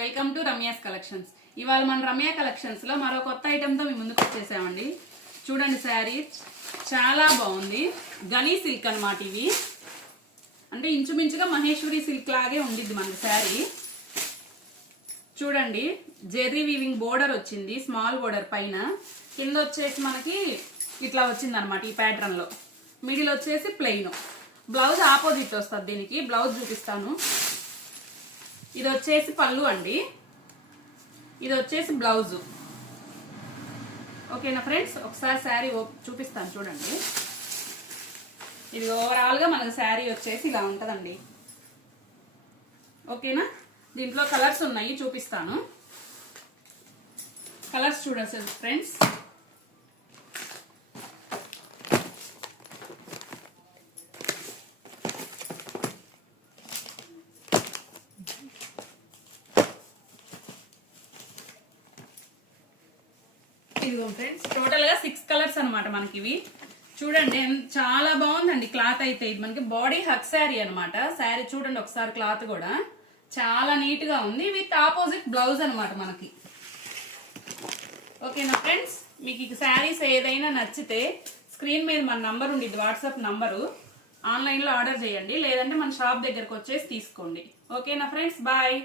Welcome to Ramya's collections. ఇవాళ మన Ramya collections లో మరో కొత్త ఐటమ్ తో మేము ముందుకు వచ్చేసామండి. చూడండి, శారీ చాలా బాగుంది. గనీ సిల్క్ అన్నమాట. ఇవి అంటే ఇంచుమించుగా మహేశ్వరి సిల్క్ లాగే ఉండిద్ది మనకి శారీ. చూడండి, జెర్రీ వీవింగ్ బోర్డర్ వచ్చింది, స్మాల్ బోర్డర్ పైన. కింద వచ్చేసి మనకి ఇట్లా వచ్చింది అనమాట. ఈ ప్యాటర్న్ లో మిడిల్ వచ్చేసి ప్లెయిన్. బ్లౌజ్ ఆపోజిట్ వస్తుంది. దీనికి బ్లౌజ్ చూపిస్తాను. ఇది వచ్చేసి పళ్ళు అండి, ఇది వచ్చేసి బ్లౌజు. ఓకేనా ఫ్రెండ్స్, ఒకసారి శారీ చూపిస్తాను చూడండి. ఇది ఓవరాల్ గా మనకు శారీ వచ్చేసి ఇలా ఉంటదండి. ఓకేనా, దీంట్లో కలర్స్ ఉన్నాయి, చూపిస్తాను. కలర్స్ చూడండి ఫ్రెండ్స్. ఇదిగో ఫ్రెండ్స్, టోటల్ గా 6 కలర్స్ అనమాట మనకి ఇవి. చూడండి, చాలా బాగుందండి క్లాత్ అయితే. ఇది మనకి బాడీ హక్ శారీ అనమాట. శారీ చూడండి ఒకసారి, క్లాత్ కూడా చాలా నీట్ గా ఉంది. విత్ ఆపోజిట్ బ్లౌజ్ అనమాట మనకి. ఓకేనా ఫ్రెండ్స్, మీకు ఈ శారీస్ ఏదైనా నచ్చితే స్క్రీన్ మీద మన నంబర్ ఉండిద్ది, వాట్సాప్ నంబరు. ఆన్లైన్ లో ఆర్డర్ చేయండి, లేదంటే మన షాప్ దగ్గరకు వచ్చేసి తీసుకోండి. ఓకేనా ఫ్రెండ్స్, బాయ్.